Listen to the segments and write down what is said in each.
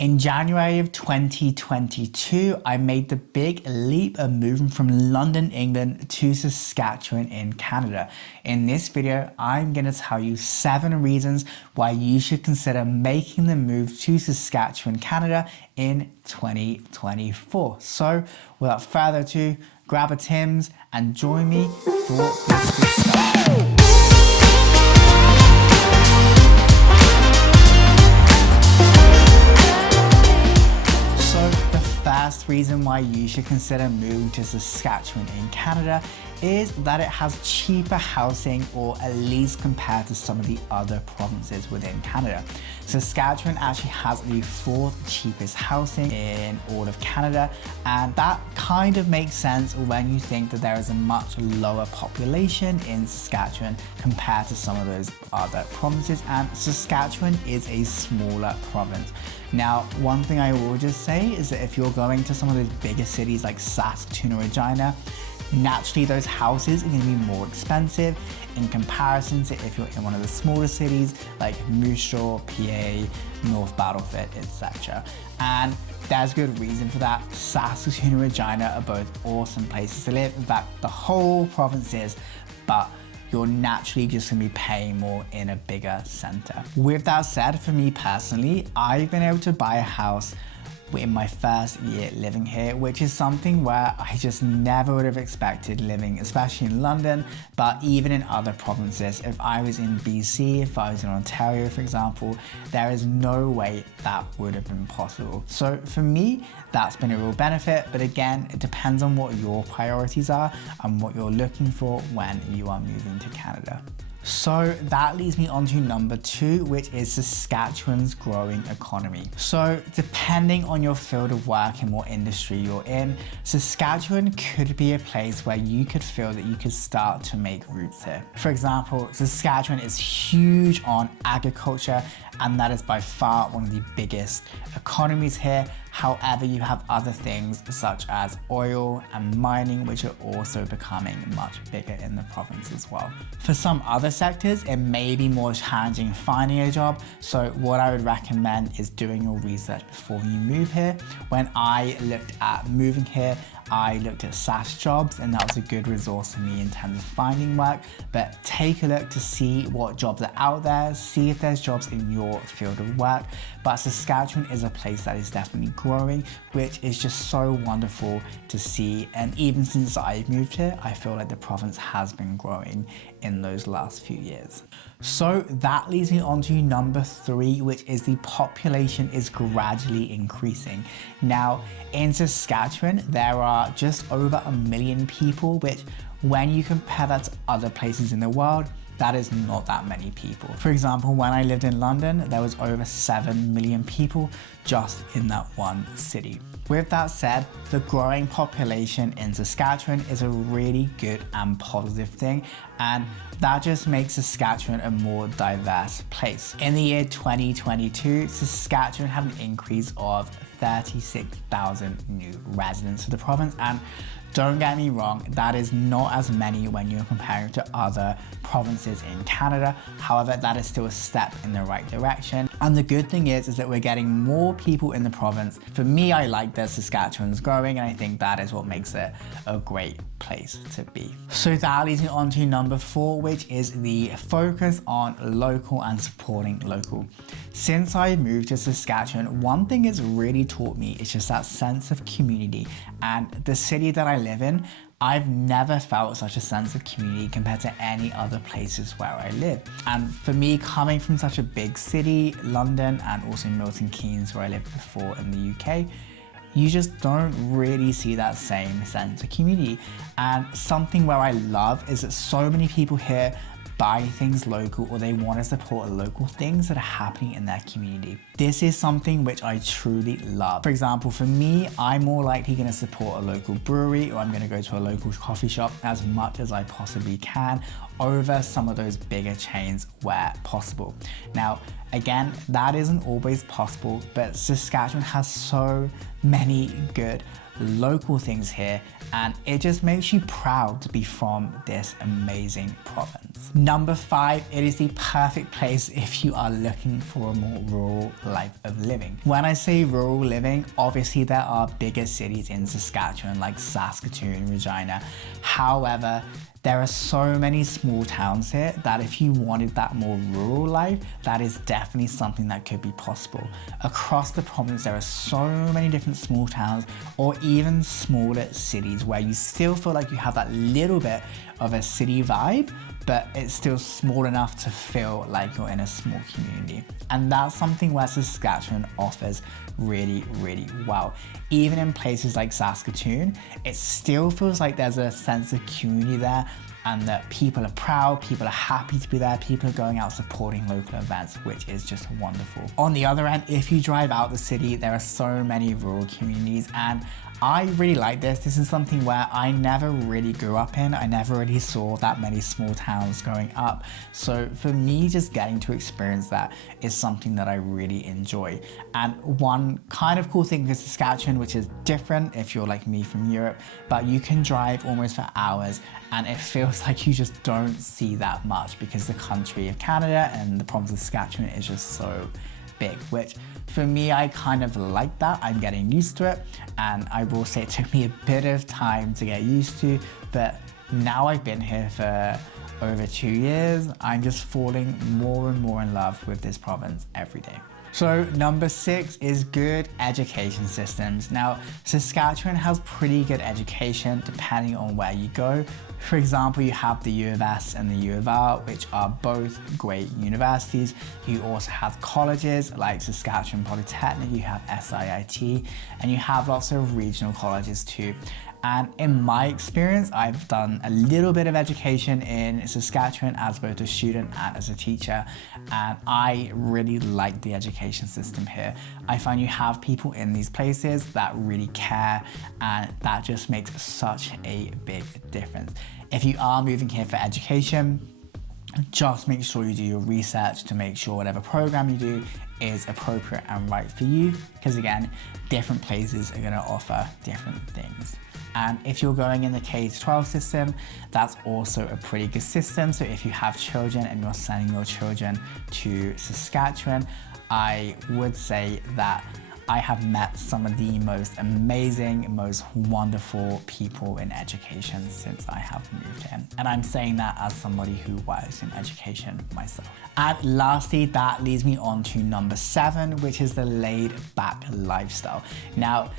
In January of 2022, I made the big leap of moving from London, England to Saskatchewan in Canada. In this video, I'm going to tell you 7 reasons why you should consider making the move to Saskatchewan, Canada in 2024. So without further ado, grab a Tim's and join me for this discussion. First reason why you should consider moving to Saskatchewan in Canada is that it has cheaper housing, or at least compared to some of the other provinces within Canada. Saskatchewan actually has the 4th cheapest housing in all of Canada, and that kind of makes sense when you think that there is a much lower population in Saskatchewan compared to some of those other provinces, and Saskatchewan is a smaller province. Now, one thing I will just say is that if you're going to some of those bigger cities like Saskatoon or Regina, naturally those houses are going to be more expensive in comparison to if you're in one of the smaller cities like Moose Jaw, PA, North Battleford, etc. And there's good reason for that. Saskatoon and Regina are both awesome places to live. In fact, the whole province is, but you're naturally just gonna be paying more in a bigger center. With that said, for me personally, I've been able to buy a house in my first year living here, which is something where I just never would have expected living, especially in London, but even in other provinces. If I was in BC, if I was in Ontario, for example, there is no way that would have been possible. So for me, that's been a real benefit, but again, it depends on what your priorities are and what you're looking for when you are moving to Canada. So that leads me on to number 2, which is Saskatchewan's growing economy. So depending on your field of work and what industry you're in, Saskatchewan could be a place where you could feel that you could start to make roots here. For example, Saskatchewan is huge on agriculture, and that is by far one of the biggest economies here. However, you have other things such as oil and mining, which are also becoming much bigger in the province as well. For some other sectors, it may be more challenging finding a job. So what I would recommend is doing your research before you move here. When I looked at moving here, I looked at SAS jobs, and that was a good resource for me in terms of finding work. But take a look to see what jobs are out there, see if there's jobs in your field of work. But Saskatchewan is a place that is definitely growing, which is just so wonderful to see. And even since I've moved here, I feel like the province has been growing in those last few years. So that leads me on to number 3, which is the population is gradually increasing. Now, in Saskatchewan, there are just over 1 million people, which when you compare that to other places in the world, that is not that many people. For example, when I lived in London, there was over 7 million people just in that one city. With that said, the growing population in Saskatchewan is a really good and positive thing, and that just makes Saskatchewan a more diverse place. In the year 2022, Saskatchewan had an increase of 36,000 new residents to the province, and don't get me wrong, that is not as many when you're comparing to other provinces in Canada. However, that is still a step in the right direction. And the good thing is that we're getting more people in the province. For me, I like that Saskatchewan's growing, and I think that is what makes it a great place to be. So that leads me on to number 4, which is the focus on local and supporting local. Since I moved to Saskatchewan, one thing it's really taught me is just that sense of community. And the city that I live in, I've never felt such a sense of community compared to any other places where I live. And for me, coming from such a big city, London, and also Milton Keynes, where I lived before in the UK, you just don't really see that same sense of community. And something where I love is that so many people here buy things local, or they want to support local things that are happening in their community. This is something which I truly love. For example, for me, I'm more likely going to support a local brewery, or I'm going to go to a local coffee shop as much as I possibly can over some of those bigger chains where possible. Now, again, that isn't always possible, but Saskatchewan has so many good local things here, and it just makes you proud to be from this amazing province. Number 5, it is the perfect place if you are looking for a more rural life of living. When I say rural living, obviously there are bigger cities in Saskatchewan like Saskatoon, Regina. However, there are so many small towns here that if you wanted that more rural life, that is definitely something that could be possible. Across the province, there are so many different small towns or even smaller cities where you still feel like you have that little bit of a city vibe, but it's still small enough to feel like you're in a small community. And that's something where Saskatchewan offers really, really well. Even in places like Saskatoon, it still feels like there's a sense of community there and that people are proud, people are happy to be there, people are going out supporting local events, which is just wonderful. On the other end, if you drive out the city, there are so many rural communities, and I really like this. This is something where I never really grew up in. I never really saw that many small towns growing up. So for me, just getting to experience that is something that I really enjoy. And one kind of cool thing with Saskatchewan, which is different if you're like me from Europe, but you can drive almost for hours and it feels like you just don't see that much because the country of Canada and the province of Saskatchewan is just so big, which for me, I kind of like that. I'm getting used to it, and I will say it took me a bit of time to get used to, but now I've been here for over 2 years, I'm just falling more and more in love with this province every day. So number 6 is good education systems. Now, Saskatchewan has pretty good education depending on where you go. For example, you have the U of S and the U of R, which are both great universities. You also have colleges like Saskatchewan Polytechnic, you have SIIT, and you have lots of regional colleges too. And in my experience, I've done a little bit of education in Saskatchewan as both a student and as a teacher, and I really like the education system here. I find you have people in these places that really care, and that just makes such a big difference. If you are moving here for education, just make sure you do your research to make sure whatever program you do is appropriate and right for you, because again, different places are going to offer different things. And if you're going in the K-12 system, that's also a pretty good system. So if you have children and you're sending your children to Saskatchewan, I would say that I have met some of the most amazing, most wonderful people in education since I have moved in. And I'm saying that as somebody who works in education myself. And lastly, that leads me on to number 7, which is the laid back lifestyle. Now,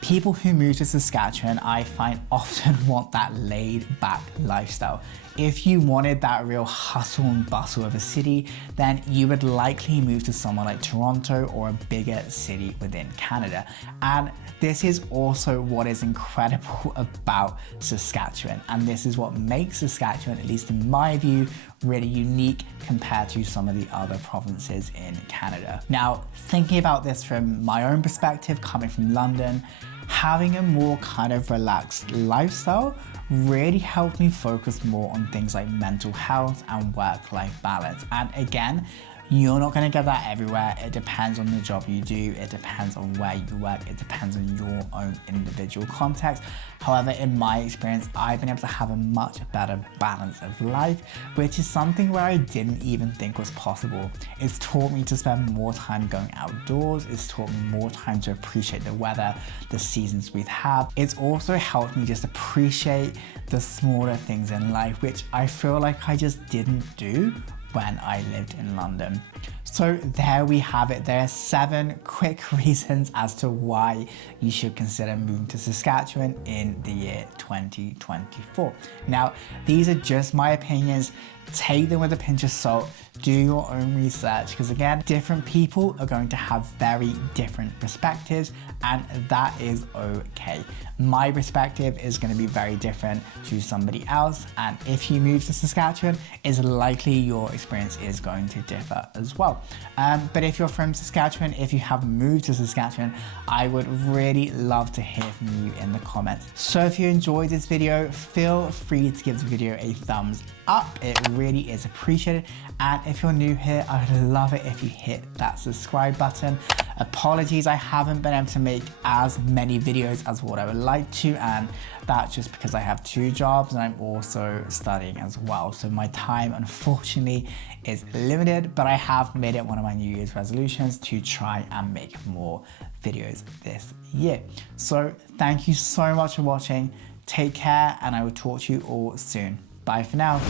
people who move to Saskatchewan, I find often want that laid back lifestyle. If you wanted that real hustle and bustle of a city, then you would likely move to somewhere like Toronto or a bigger city within Canada. And this is also what is incredible about Saskatchewan. And this is what makes Saskatchewan, at least in my view, really unique compared to some of the other provinces in Canada. Now, thinking about this from my own perspective, coming from London, having a more kind of relaxed lifestyle really helped me focus more on things like mental health and work-life balance. And again, you're not going to get that everywhere. It depends on the job you do. It depends on where you work. It depends on your own individual context. However, in my experience, I've been able to have a much better balance of life, which is something where I didn't even think was possible. It's taught me to spend more time going outdoors. It's taught me more time to appreciate the weather, the seasons we have. It's also helped me just appreciate the smaller things in life, which I feel like I just didn't do when I lived in London. So there we have it. There are 7 quick reasons as to why you should consider moving to Saskatchewan in the year 2024. Now, these are just my opinions. Take them with a pinch of salt. Do your own research, because again, different people are going to have very different perspectives, and that is okay. My perspective is going to be very different to somebody else, and if you move to Saskatchewan, it's likely your experience is going to differ as well. But if you're from Saskatchewan, if you have moved to Saskatchewan, I would really love to hear from you in the comments. So if you enjoyed this video, feel free to give the video a thumbs up. It really is appreciated. And if you're new here, I would love it if you hit that subscribe button. Apologies, I haven't been able to make as many videos as what I would like to, and that's just because I have 2 jobs and I'm also studying as well. So my time, unfortunately, is limited, but I have made it one of my New Year's resolutions to try and make more videos this year. So thank you so much for watching. Take care, and I will talk to you all soon. Bye for now.